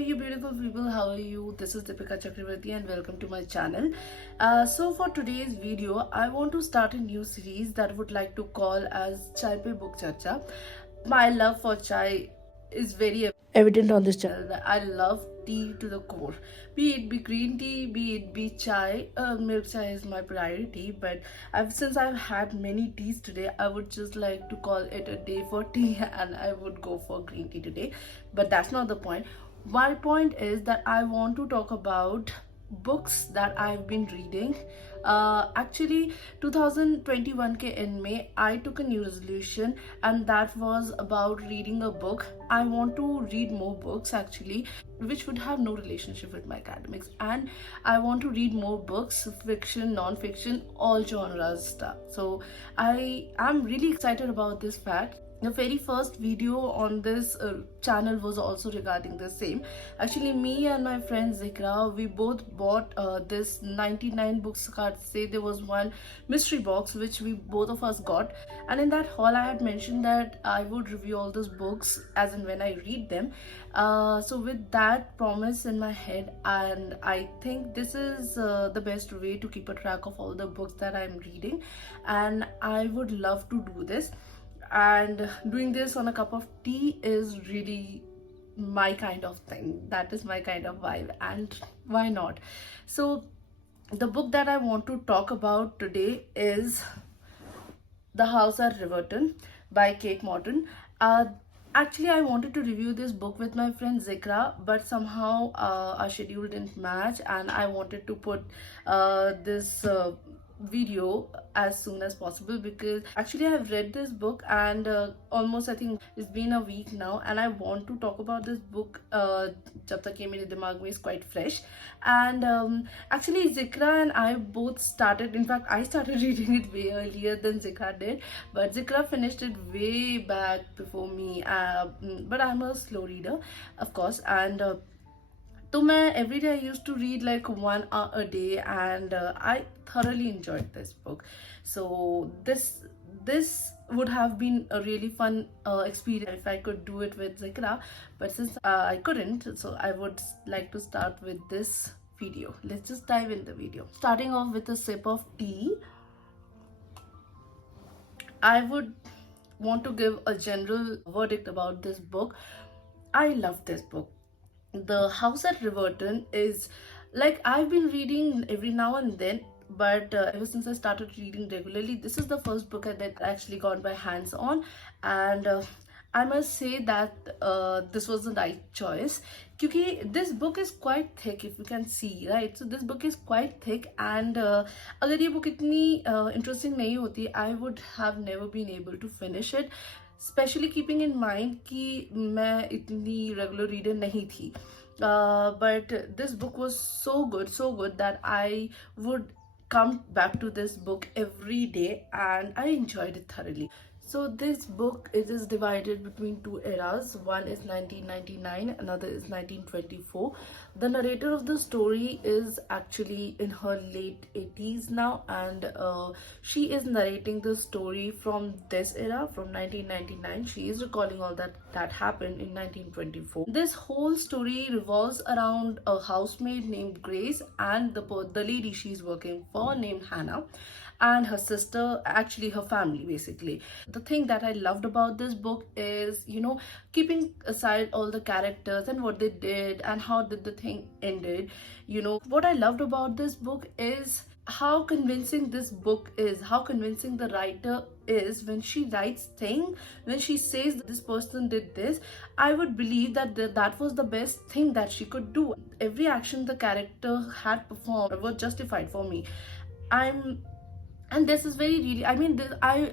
you beautiful people? How are you? This is Deepika Chakravarti and welcome to my channel. So for today's video, I want to start a new series that I would like to call as Chai Pe Book Charcha. My love for chai is very evident on this channel. I love tea to the core. Be it be green tea, be it be chai. Milk chai is my priority. But since I've had many teas today, I would just like to call it a day for tea, and I would go for green tea today. But that's not the point. My point is that I want to talk about books that I've been reading. Actually 2021 ke end mein I took a new resolution, and that was about reading a book. I want to read more books actually which would have no relationship with my academics, and I want to read more books, fiction, non-fiction, all genres stuff. So I am really excited about this fact. The very first video on this channel was also regarding the same. Actually, me and my friend Zikra, we both bought this 99 books card. Say there was one mystery box which we both of us got, and in that haul I had mentioned that I would review all those books as and when I read them. So with that promise in my head, and I think this is the best way to keep a track of all the books that I'm reading, and I would love to do this. And doing this on a cup of tea is really my kind of thing. That is my kind of vibe, and why not? So the book that I want to talk about today is The House at Riverton by Kate Morton. Actually, I wanted to review this book with my friend Zikra, but somehow our schedule didn't match, and I wanted to put this video as soon as possible, because actually I have read this book, and almost I think it's been a week now, and I want to talk about this book jab tak ye mere dimag mein is quite fresh. And actually Zikra and I both started, in fact I started reading it way earlier than Zikra did, but Zikra finished it way back before me. But I'm a slow reader, of course, and so every day I used to read like 1 hour a day, and I thoroughly enjoyed this book. So this would have been a really fun experience if I could do it with Zikra, but since I couldn't, so I would like to start with this video. Let's just dive in the video. Starting off with a sip of tea, I would want to give a general verdict about this book. I love this book. The House at Riverton is, like, I've been reading every now and then, but ever since I started reading regularly, this is the first book that I actually got my hands on, and I must say that this was the right choice, because this book is quite thick, if you can see, right? So this book is quite thick, and agar ye book itni interesting nahi hoti, I would have never been able to finish it, especially keeping in mind कि मैं इतनी regular reader नहीं थी. But this book was so good that I would come back to this book every day, and I enjoyed it thoroughly. So this book, it is divided between two eras. One is 1999, another is 1924. The narrator of the story is actually in her late 80s now, and she is narrating the story from this era, from 1999. She is recalling all that happened in 1924. This whole story revolves around a housemaid named Grace and the lady she's working for named Hannah, and her sister, actually her family basically. The thing that I loved about this book is, you know, keeping aside all the characters and what they did and how did the thing ended, you know, what I loved about this book is how convincing this book is, how convincing the writer is when she writes thing, when she says that this person did this, I would believe that that was the best thing that she could do. Every action the character had performed was justified for me. And this is very really, I mean, I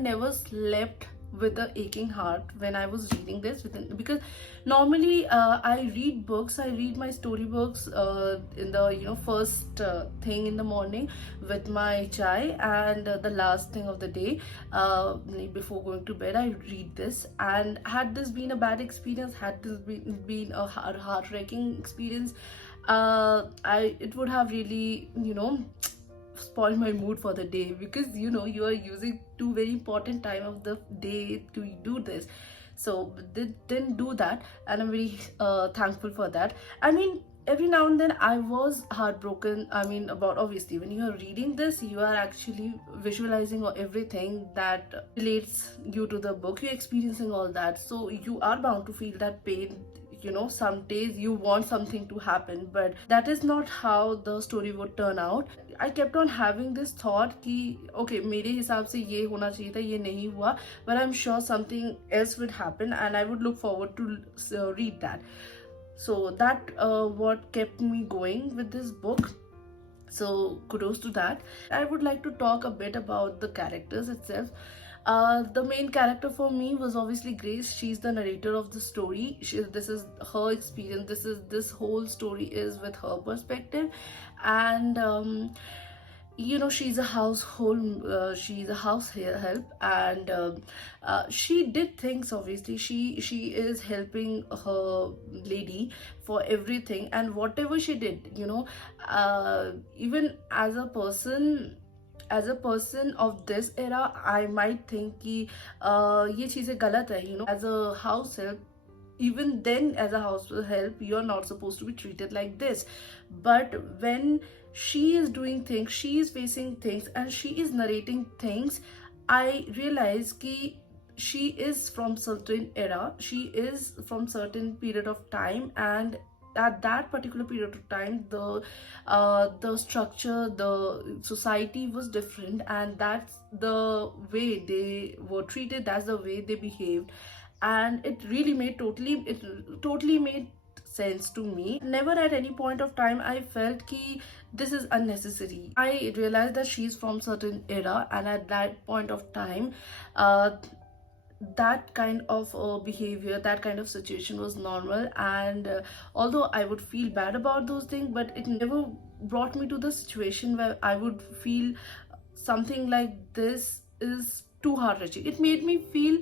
never slept with an aching heart when I was reading this, because normally I read books, I read my storybooks in the, you know, first thing in the morning with my chai, and the last thing of the day before going to bed I read this. And had this been a bad experience, had this been a heart-wrenching experience, it would have really, you know, spoil my mood for the day, because you know you are using two very important time of the day to do this. So they didn't do that, and I'm very thankful for that. I mean, every now and then I was heartbroken. I mean, about, obviously when you are reading this, you are actually visualizing everything that relates you to the book, you're experiencing all that, so you are bound to feel that pain. You know, some days you want something to happen, but that is not how the story would turn out. I kept on having this thought कि okay, मेरे हिसाब से ये होना चाहिए था, ये नहीं हुआ, but I'm sure something else would happen and I would look forward to read that. So that what kept me going with this book, so kudos to that. I would like to talk a bit about the characters itself. The main character for me was obviously Grace. She's the narrator of the story. This is her experience. This whole story is with her perspective, and you know, she's a household she's a house help, and she did things. Obviously she is helping her lady for everything, and whatever she did, you know, even as a person of this era, I might think कि ये चीज़ें गलत है, you know, as a house help. Even then, as a house help, you're not supposed to be treated like this. But when she is doing things, she is facing things, and she is narrating things, I realize कि she is from certain era, she is from certain period of time, and at that particular period of time, the structure, the society was different, and that's the way they were treated, that's the way they behaved, and it totally made sense to me. Never at any point of time I felt ki this is unnecessary. I realized that she's from certain era, and at that point of time, that kind of behavior, that kind of situation was normal, and although I would feel bad about those things, but it never brought me to the situation where I would feel something like this is too heart-wrenching. It made me feel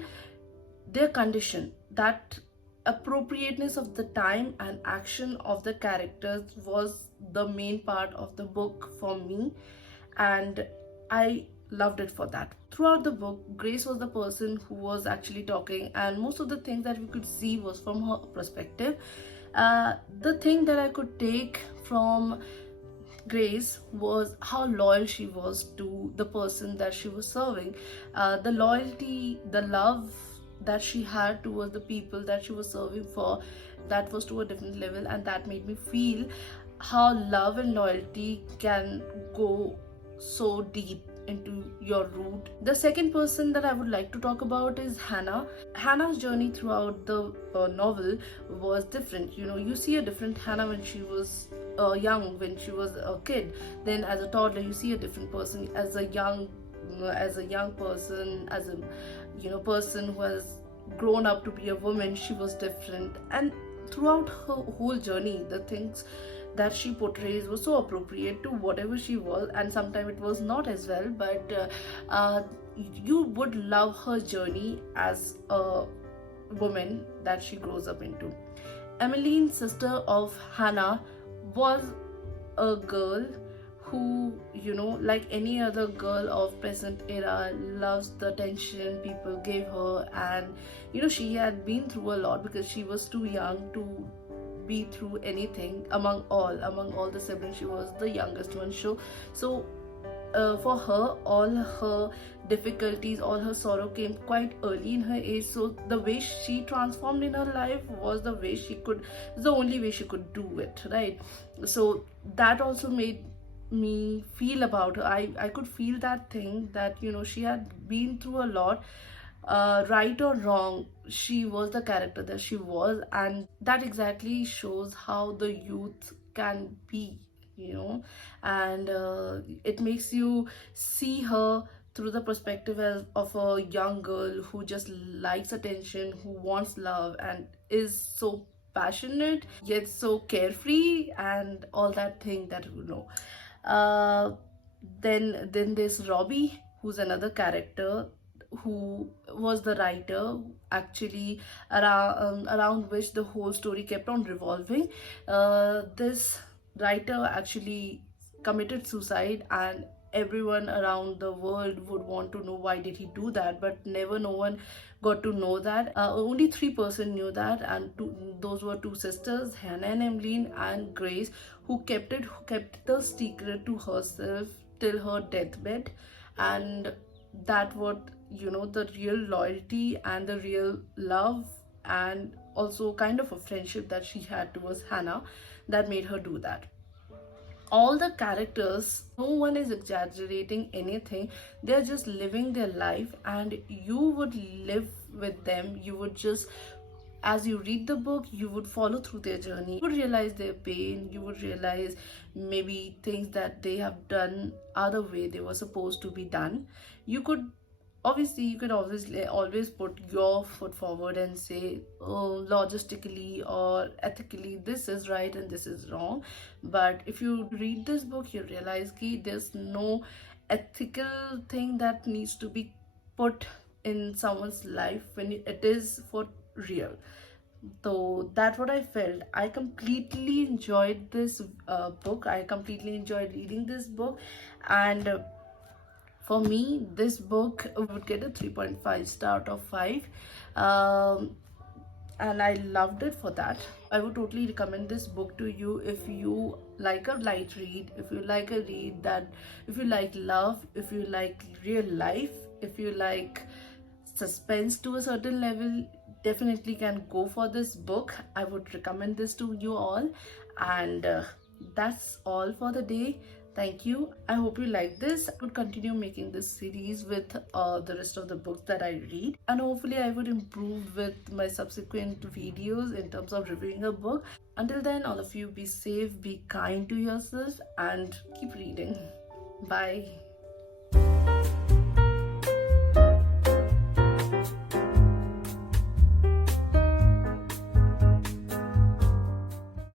their condition, that appropriateness of the time and action of the characters was the main part of the book for me, and I loved it for that. Throughout the book, Grace was the person who was actually talking, and most of the things that we could see was from her perspective. The thing that I could take from Grace was how loyal she was to the person that she was serving. The loyalty, the love that she had towards the people that she was serving for, that was to a different level, and that made me feel how love and loyalty can go so deep into your root. The second person that I would like to talk about is Hannah. Hannah's journey throughout the novel was different. You know, you see a different Hannah when she was young, when she was a kid. Then as a toddler, you see a different person. As a young person, as a person who has grown up to be a woman, she was different. And throughout her whole journey, the things that she portrays was so appropriate to whatever she was, and sometimes it was not as well, but you would love her journey as a woman that she grows up into. Emmeline, sister of Hannah, was a girl who, like any other girl of present era, loves the attention people gave her, and she had been through a lot because she was too young to be through anything. Among all the siblings, she was the youngest one. So for her, all her difficulties, all her sorrow came quite early in her age. So the way she transformed in her life was the only way she could do it, right? So that also made me feel about her. I could feel that thing, that she had been through a lot. Right or wrong, she was the character that she was, and that exactly shows how the youth can be, and it makes you see her through the perspective of a young girl who just likes attention, who wants love, and is so passionate yet so carefree, and all that thing that then there's Robbie, who's another character who was the writer, actually around which the whole story kept on revolving. This writer actually committed suicide, and everyone around the world would want to know why did he do that, but never no one got to know that. Only 3% knew that, and those were two sisters, Hannah and Emmeline and Grace, who kept the secret to herself till her deathbed. And that what, the real loyalty and the real love, and also kind of a friendship that she had towards Hannah, that made her do that. All the characters, no one is exaggerating anything, they're just living their life, and you would live with them. You would just, as you read the book, you would follow through their journey. You would realize their pain, you would realize maybe things that they have done other way they were supposed to be done. You could always put your foot forward and say, oh, logistically or ethically this is right and this is wrong. But if you read this book, you realize that there's no ethical thing that needs to be put in someone's life when it is for real. So that's what I felt. I completely enjoyed this book. I completely enjoyed reading this book, and for me, this book would get a 3.5 star out of 5. And I loved it for that. I would totally recommend this book to you if you like a light read, if you like a read that, if you like love, if you like real life, if you like suspense to a certain level, definitely can go for this book. I would recommend this to you all. And that's all for the day. Thank you. I hope you like this. I would continue making this series with the rest of the books that I read, and hopefully I would improve with my subsequent videos in terms of reviewing a book. Until then, all of you, be safe, be kind to yourself, and keep reading. Bye.